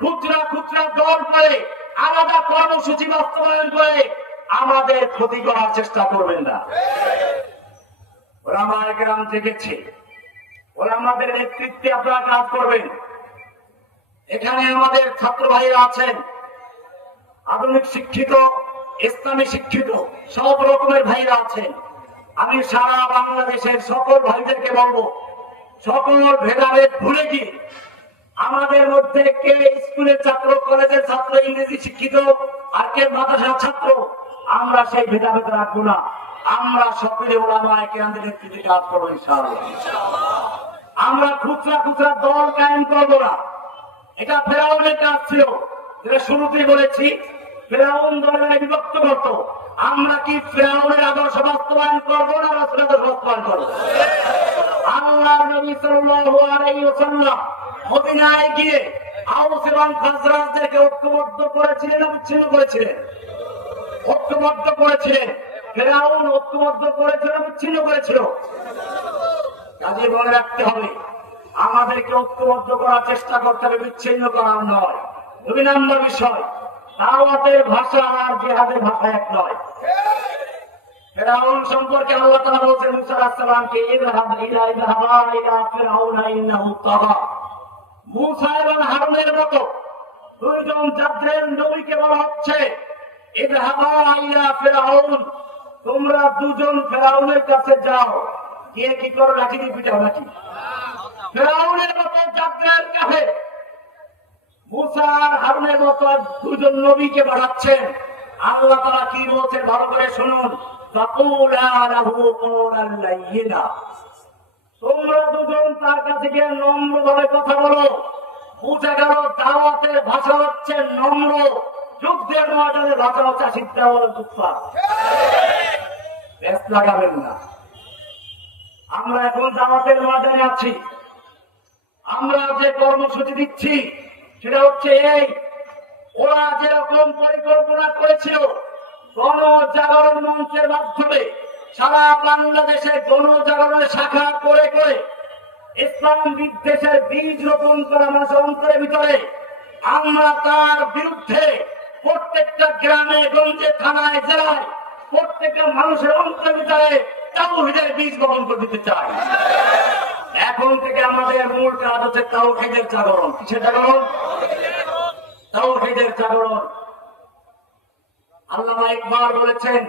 খুচরা খুচরা দল করে আলাদা কর্মসূচি বাস্তবায়ন করে আমাদের ক্ষতি করার চেষ্টা করবেন না। ওলামায়ে কেরাম জেগেছে, ওলামাদের নেতৃত্বে আপনারা কাজ করবেন। এখানে আমাদের ছাত্র ভাইরা আছেন, আধুনিক শিক্ষিত, ইসলামী শিক্ষিত সব রকমের ভাইরা আছেন। আমি সারা বাংলাদেশের সকল ভাইদেরকে বলবো, সকল ভেদাভেদ ভুলে গিয়ে আমাদের মধ্যে কে স্কুলের ছাত্র, কলেজের ছাত্র, ইংরেজি শিক্ষিত, আর কে মাদ্রাসার ছাত্র, আমরা সেই ভেদাভেদ রাখবো না। আমরা সকলে ওলামায়ে কেরামদের নেতৃত্বে কাজ করবো ইনশাআল্লাহ। আমরা খুচরা খুচরা দল কায়েম করবো না। এটা ফেরাউনের কাজ ছিল, যেটা শুরুতেই বলেছি। ফেরাউন দলে বিভক্ত করত। আমরা কি ফেরাউনের আদর্শ বাস্তবায়ন করবো না রাসূলের আদর্শ বাস্তবায়ন করবো? আল্লাহর নবী সাল্লাল্লাহু আলাইহি ওয়াসাল্লাম মদিনায় গিয়ে আউস এবং খাজরাজদেরকে ঐক্যবদ্ধ করেছিলেন না বিচ্ছিন্ন করেছিলেন? ঐক্যবদ্ধ করেছিলেন। ফেরাউন ঐক্যবদ্ধ করেছিল না বিচ্ছিন্ন করেছিল? কাজে মনে রাখতে হবে, আমাদেরকে ঐক্যবদ্ধ করার চেষ্টা করতে হবে, বিচ্ছিন্ন করার নয়। 2 নম্বর বিষয়, দাওয়াতের ভাষা আর জিহাদের ভাষা এক নয়। ফেরাউন সম্পর্কে আল্লাহ তাআলা বলেছেন মুসা আলাইহিস সালামকে, ইযহাবা ইলা ফিরআউনা ইন্নাহু তাগা। মুসা এবং হারুনের মতো দুইজন জাদ্রেল নবীকে বলা হচ্ছে, ইযহাবা ইলা ফিরআউন, তোমরা দুজন ফেরাউনের কাছে যাও। গিয়ে কি করো? লাঠি দিয়ে পিটাও নাকি? ফেরাউনের মতো জাদ্রেল কাফের মুসা আর হারুনের মতো দুজন নবীকে পাঠাচ্ছেন। আল্লাহ তাআলা কি বলছেন ভালো করে শুনুন, ফাকুলা লাহু কওলান লাইয়িনা, তোমরা দুজন তার কাছে গিয়ে নম্রভাবে কথা বলো। বুঝা গেল দাওয়াতের ভাষা হচ্ছে নম্র, যুদ্ধের ময়দানের ভাষা হচ্ছে সিদ্ধা বলে তুফা। ব্যস্ত লাগাবেন না। আমরা এখন দাওয়াতের ময়দানে আছি। আমরা যে কর্মসূচি দিচ্ছি সেটা হচ্ছে এই, ওরা যেরকম পরিকল্পনা করেছিল গণজাগরণ মঞ্চের মাধ্যমে সারা বাংলাদেশে গণজাগরণের শাখা করে করে ইসলাম বিদ্বেষের বীজ রোপণ করা মানুষের অন্তরের ভিতরে, আমরা তার বিরুদ্ধে প্রত্যেকটা গ্রামে গঞ্জে থানায় জেলায় প্রত্যেকটা মানুষের অন্তরের ভিতরে তাওহীদের বীজ বপন করে দিতে চাই। এখন থেকে আমাদের মূল কাজ হচ্ছে তাওহীদের জাগরণ। কিসের জাগরণ? তাওহীদের জাগরণ। আল্লামা ইকবাল বলেছেন,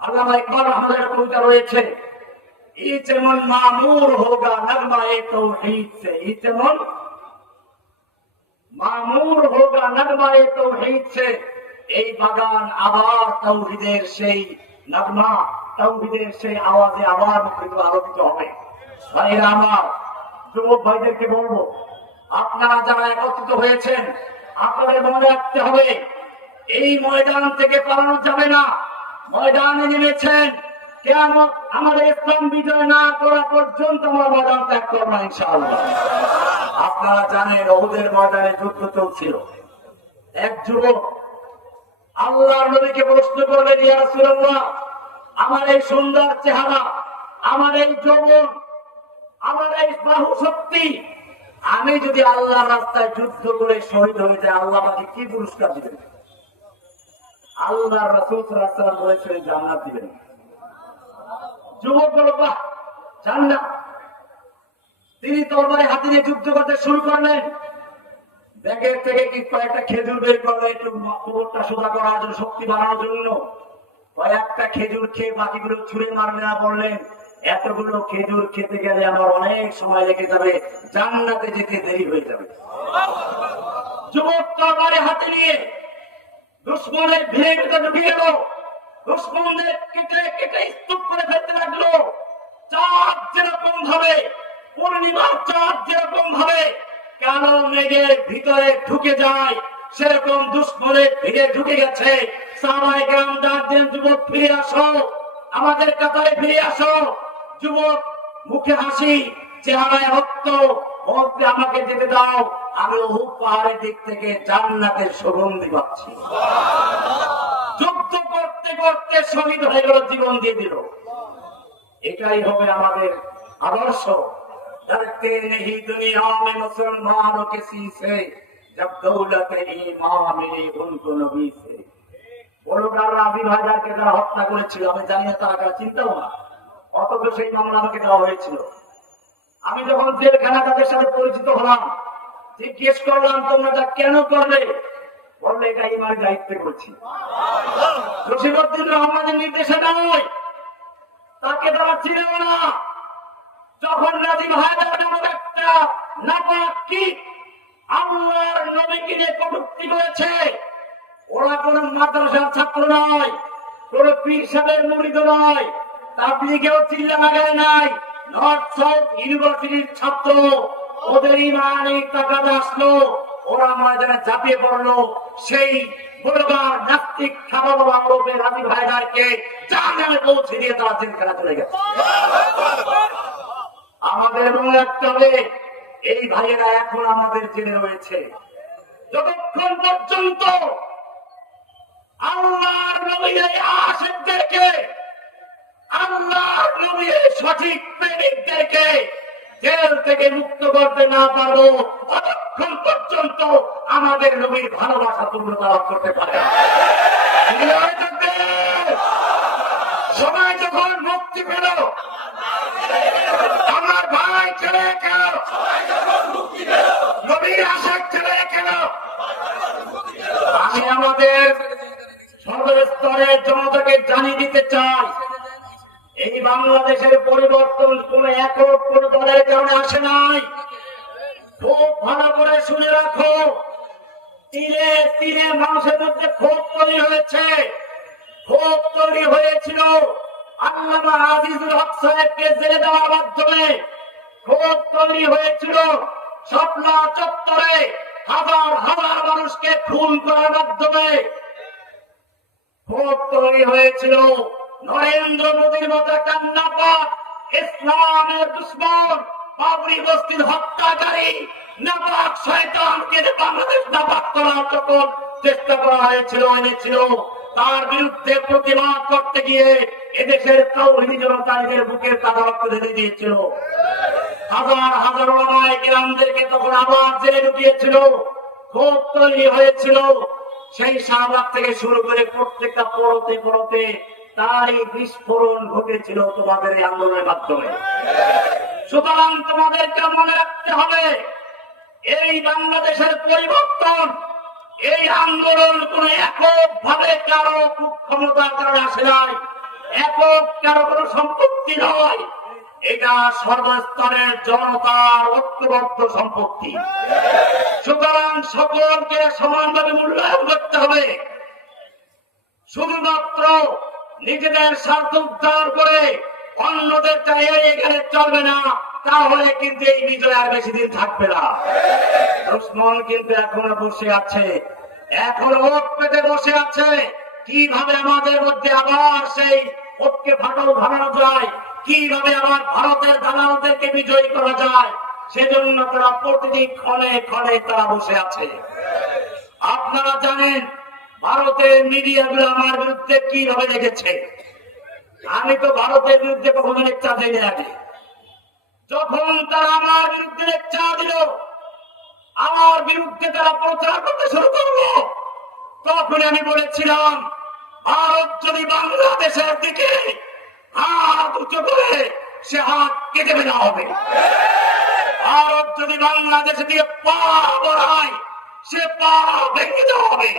আল্লামা ইকবাল আমাদের কবিতা রয়েছে, এই যেমন মামুর হোগা নগমায়ে তাওহীদ সে, এই যেমন মামুর হোগা নগমায়ে তাওহীদ সে, এই বাগান আবার তাওহীদের সেই নগমা, তাওহীদের সেই আওয়াজে আবার মুখরিত আলোকিত হবে। ভাইরা আমার, যুবক ভাইদেরকে বলবো, আপনারা যারা একত্রিত হয়েছেন, আপনাদের মনে রাখতে হবে এই ময়দান থেকে পালানো যাবে না। ময়দানে নেমেছেন, কিয়ামত আমাদের ইসলাম বিজয় না করা পর্যন্ত আমরা ময়দান ত্যাগ করব না ইনশাআল্লাহ। আপনারা জানেন উহুদের ময়দানে যুদ্ধ চলছিল। এক যুবক আল্লাহর নবীকে প্রশ্ন করলেন, ইয়া রাসূলুল্লাহ, আমার এই সুন্দর চেহারা, আমার এই যৌবন, আমার এই বাহু শক্তি, আমি যদি আল্লাহর রাস্তায় যুদ্ধ করে শহীদ হয়ে যাই, আল্লাহ আমাকে কি পুরস্কার দিবেন? আল্লাহর রাসূল সাল্লাল্লাহু আলাইহি ওয়াসাল্লাম বলেছেন জান্নাত দিবেন। যুবক বলল, বাহ, জান্নাত। তিনি তরবারি হাতে নিয়ে যুদ্ধ করতে শুরু করলেন। ব্যাগের থেকে কি কয়েকটা খেজুর বের করলেন, একটু কোমরটা সোজা করার জন্য, শক্তি বাড়ানোর জন্য। কয়েকটা খেজুর খেয়ে বাকিগুলো ছুঁড়ে মারবে না, বললেন এতগুলো খেজুর খেতে গেলে আমার অনেক সময় লেগে যাবে, জান্নাতে যেতে দেরি হয়ে যাবে। যুবক তরবারি হাতে নিয়ে দুশমনের ভিড়ের ভিতরে ঢুকে গেল। দুশমনদের কেটে কেটে স্তূপ করে ফেলতে লাগলো। চাঁদ যেরকম ভাবে, পূর্ণিমার চাঁদ যেরকম ভাবে কালো মেঘের ভিতরে ঢুকে যায়, সেরকম দুশমনের ভিড়ে ঢুকে গেছে। সাহাবায়ে কেরাম ডাক দেন, যুবক ফিরে আসো, আমাদের কাতারে ফিরে আসো। যুবক মুখে হাসি, চেহারায় রক্ত, বলতে আমাকে যেতে দাও, আমি উহুদ পাহাড়ের দিক থেকে জান্নাতের সুগন্ধি পাচ্ছি। যুদ্ধ করতে করতে শহীদ হয়ে গেল, জীবন দিয়ে দিল। এটাই হবে আমাদের আদর্শ। डरते नहीं दुनिया में मुसलमानों किसी से जब दौलत ईमान मिली उनको नबी से। বড়গার রাজি ভাইজারকে যারা হত্যা করেছিল আমি জানি না তারা কারা চিন্তাও না, অথচ সেই মামলা আমাকে দেওয়া হয়েছিল। আমি যখন জেলখানা তাদের সাথে পরিচিত হলাম, জিজ্ঞেস করলাম তোমরা এটা কেন করলে? বললে এটা ইমানের দায়িত্বে করছি। জসিমউদ্দিন রহমানের নির্দেশে নয়, তাকে তারা চিনেও না। যখন রাজীব হায়দার নামক একটা নাপাক কি আল্লাহর নবীকে নিয়ে কটূক্তি করেছে, ওরা কোন মাদ্রাসার ছাত্র নয়, কোন পীর সাহেবের মুরিদ নয়, তাবলীগেও চিল্লা লাগায় নাই, নর্থ সাউথ ইউনিভার্সিটির ছাত্র। ওদের ইমানে তাকাত আসলো, ওরা ময়দানে ঝাঁপিয়ে পড়লো। সেই বড়গার নাস্তিক খাবার বাংলোকে রাজীব হায়দারকে জাহান্নামে পৌঁছে দিয়ে তারা জেলখানা চলে গেছে। আমাদের মনে রাখতে হবে এই ভাইয়েরা এখন আমাদের জেলে রয়েছে। যতক্ষণ পর্যন্ত আল্লাহর নবীর আশিকদেরকে, আল্লাহর নবীর সঠিক প্রেমিকদেরকে জেল থেকে মুক্ত করতে না পারবো, ততক্ষণ পর্যন্ত আমাদের নবীর ভালোবাসা পূর্ণতা লাভ করতে পারে। সবাই যখন মুক্তি পেল, আমার ভাই ছেলে কেন, নবীর আশিক ছেলে কেন, আমি আমাদের সর্বস্তরের জনতাকে জানিয়ে দিতে চাই, এই বাংলাদেশের পরিবর্তন কোন একক কোন দলের কারণে আসে নাই। খুব ভালো করে শুনে রাখো, তীরে তীরে মানুষের মধ্যে ক্ষোভ তৈরি হয়েছে। ক্ষোভ তৈরি হয়েছিল আল্লামা আজিজুল হক সাহেবকে জেলে দেওয়ার মাধ্যমে। ক্ষোভ তৈরি হয়েছিল শাপলা চত্বরে হাজার হাজার মানুষকে খুন করার মাধ্যমে। ক্ষোভ তৈরি হয়েছিল নরেন্দ্র মোদীর মতো একটা নাপাক ইসলামের দুশ্মন, বাবরি মসজিদ হত্যাকারী নাপাক শয়তানকে বাংলাদেশ নাপাক করার যখন চেষ্টা করা হয়েছিল, এনেছিল, তার বিরুদ্ধে প্রতিবাদ করতে গিয়ে এদেশের তাওহীদি জনতা নিজের বুকের কাদা রক্ত ঢেলে দিয়েছিল। হাজার হাজার ওলামায়ে কিরামদেরকে তখন আবার জেলে ঢুকিয়েছিল। ক্ষোভ তৈরি হয়েছিল। সেই শাহবাগ থেকে শুরু করে প্রত্যেকটা পরতে পরতে তারই বিস্ফোরণ ঘটেছিল তোমাদের এই আন্দোলনের মাধ্যমে। সুতরাং তোমাদেরকে মনে রাখতে হবে, এই বাংলাদেশের পরিবর্তন, এই আন্দোলন কোন একক ভাবে কারো ক্ষমতার কারণে আসে নাই, একক কারো কোন সম্পত্তি নয়, এটা সর্বস্তরের জনতার ঐক্যবদ্ধ সম্পত্তি। সুতরাং সকলকে সমানভাবে মূল্যায়ন করতে হবে। শুধুমাত্র নিজেদের স্বার্থ উদ্ধার করে অন্যদের চাইলে এখানে চলবে না, তাহলে কিন্তু এই বিজয় আর বেশি দিন থাকবে না। দুশ্মন কিন্তু এখনো বসে আছে, এখনো ওট পেতে বসে আছে। কিভাবে আমাদের মধ্যে আবার সেই ওটকে ফাটল ধরানো যায়, কিভাবে আবার ভারতের দালালদেরকে বিজয়ী করা যায়, সেজন্য তারা প্রতিদিন ক্ষণে ক্ষণে তারা বসে আছে। আপনারা জানেন ভারতের মিডিয়াগুলো আমার বিরুদ্ধে কিভাবে লেগেছে। আমি তো ভারতের বিরুদ্ধে কখনো লেকচার দিইনি আগে। যখন তারা আমার বিরুদ্ধে লেকচার দিল, আমার বিরুদ্ধে তারা প্রচার করতে শুরু করলো, তখন আমি বলেছিলাম ভারত যদি বাংলাদেশের দিকে হাত উঁচু করে সে হাত কেটে ফেলা হবে। ভারত যদি বাংলাদেশের দিকে পা বাড়ায় সে পা ভেঙে দেওয়া হবে।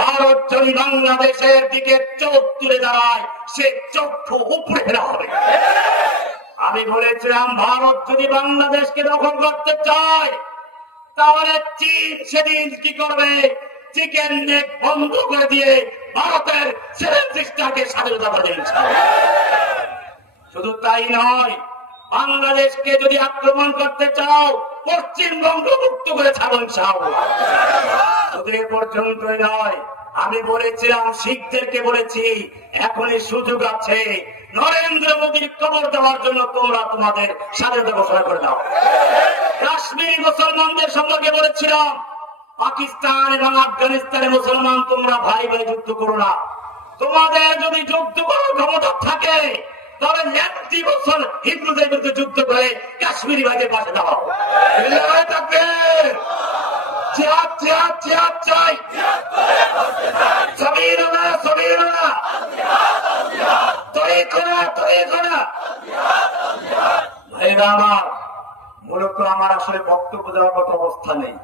ভারত যদি বাংলাদেশের দিকে চোখ তুলে দাঁড়ায় সে চক্ষু উপড়ে ফেলা হবে। আমি বলেছিলাম ভারত যদি বাংলাদেশকে দখল করতে চায় তাহলে চীন সেদিন কি করবে, চিকেন নেক বন্ধ করে দিয়ে ভারতের সেভেন সিস্টারকে স্বাধীনতা করে। শুধু তাই নয়, বাংলাদেশকে যদি আক্রমণ করতে চাও পশ্চিমবঙ্গ মুক্ত করে ছাড়ো ইনশাআল্লাহ। শুধু এ পর্যন্তই নয়, আমি বলেছিলাম শিখদেরকে বলেছি এখনই সুযোগ আছে, নরেন্দ্র মোদীর কবর দেওয়ার জন্য তোমরা তোমাদের স্বাধীনতা ঘোষণা করে দাও। কাশ্মীরি মুসলমানদের সম্পর্কে বলেছিলাম পাকিস্তান এবং আফগানিস্তানের মুসলমান তোমরা ভাই ভাই যুদ্ধ করো না, তোমাদের যদি যুদ্ধ করার ক্ষমতা থাকে তবে 1 বছর হিন্দুদের বিরুদ্ধে যুদ্ধ করে কাশ্মীরি ভাইদের পাশে দাঁড়াও। থাকবে জিহাদ জিহাদ জিহাদ চাই, সবিরুনা সবিরুনা, তরিকুনা তরিকুনা। ভাইরা আমার, মূলত আমার আসলে বক্তব্য দেওয়ার মতো অবস্থা নেই,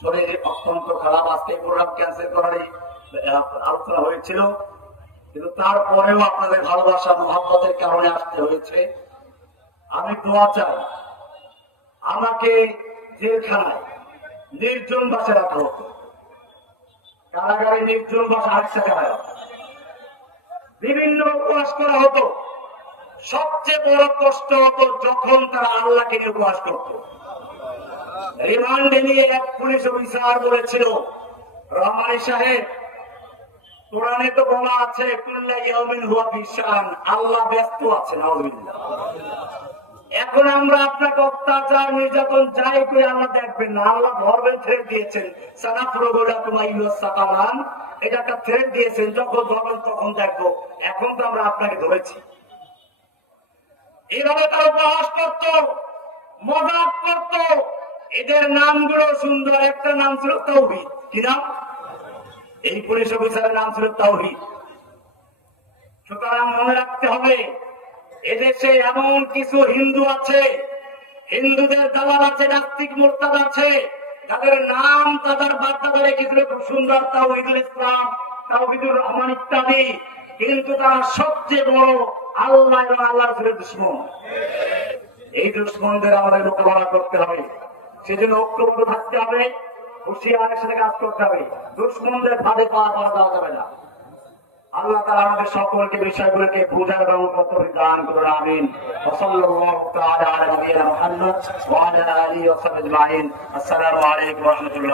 শরীর অত্যন্ত খারাপ। আজকে প্রোগ্রাম ক্যান্সেল করার আলোচনা হয়েছিল, কিন্তু তারপরেও আপনাদের ভালোবাসা মহব্বতের কারণে আসতে হয়েছে। আমি দোয়া চাই, আমাকে জেলখানায় নির্জন বাসে রাখা হতো, কারাগারে নির্জন বাসে আরেকটা জায়গায় বিভিন্ন উপবাস করা হতো। সবচেয়ে বড় কষ্ট হতো যখন তারা আল্লাহকে নিয়ে উপবাস করত। রিমান্ডে নিয়ে এক পুলিশ অফিসার বলেছিল, রহমানী সাহেব, কোরআনে তো বলা আছে কুল্লা ইয়াউমিন হুয়া ফি শান, আল্লাহ ব্যস্ত আছেন। আলহামদুলিল্লাহ। এখন আমরা আপনাকে অত্যাচার নির্যাতন যাই করে আল্লাহ দেখবেন না, আল্লাহ ধরবেন, থ্রেট দিয়েছেন সাকালান, এটা একটা থ্রেট দিয়েছেন, যখন ধরবেন তখন দেখবো। এখন তো আমরা আপনাকে ধরেছি। এইভাবে তারা উপহাস করত, মজাক করত। এদের নামগুলো সুন্দর, একটা নাম ছিল তাওহীদ। কি নাম? এই পুলিশ অফিসারের নাম ছিল তাওহীদ। সুতরাং মনে রাখতে হবে, এদেশে এমন কিছু হিন্দু আছে, হিন্দুদের দালাল আছে, নাস্তিক মুরতাদ আছে, যাদের নাম তাদের বাচ্চাদের রেখেছিল খুব সুন্দর, তাওহীদুল ইসলাম, তাওহীদুর রহমান ইত্যাদি, কিন্তু তারা সবচেয়ে বড় আল্লাহ এবং আল্লাহ রাসূলের দুশমন। এই দুশমনদের আমাদের মোকাবেলা করতে হবে, সেজন্য ঐক্যবদ্ধ থাকতে হবে, হুঁশিয়ারের সাথে কাজ করতে হবে। দুশমনদের ফাঁদে পা দেওয়া যাবে না। আল্লাহ তাআলা আমাদের সকলকে বিষয়গুলোকে বুঝার এবং তৌফিক দান করুন। আমিন। সাল্লাল্লাহু তাআলা আলা নবিয়িনা মুহাম্মদ ওয়া আলা আলিহি ওয়া সাহবিহি আজমাইন। আসসালামু আলাইকুম ওয়া রাহমাতুল্লাহ।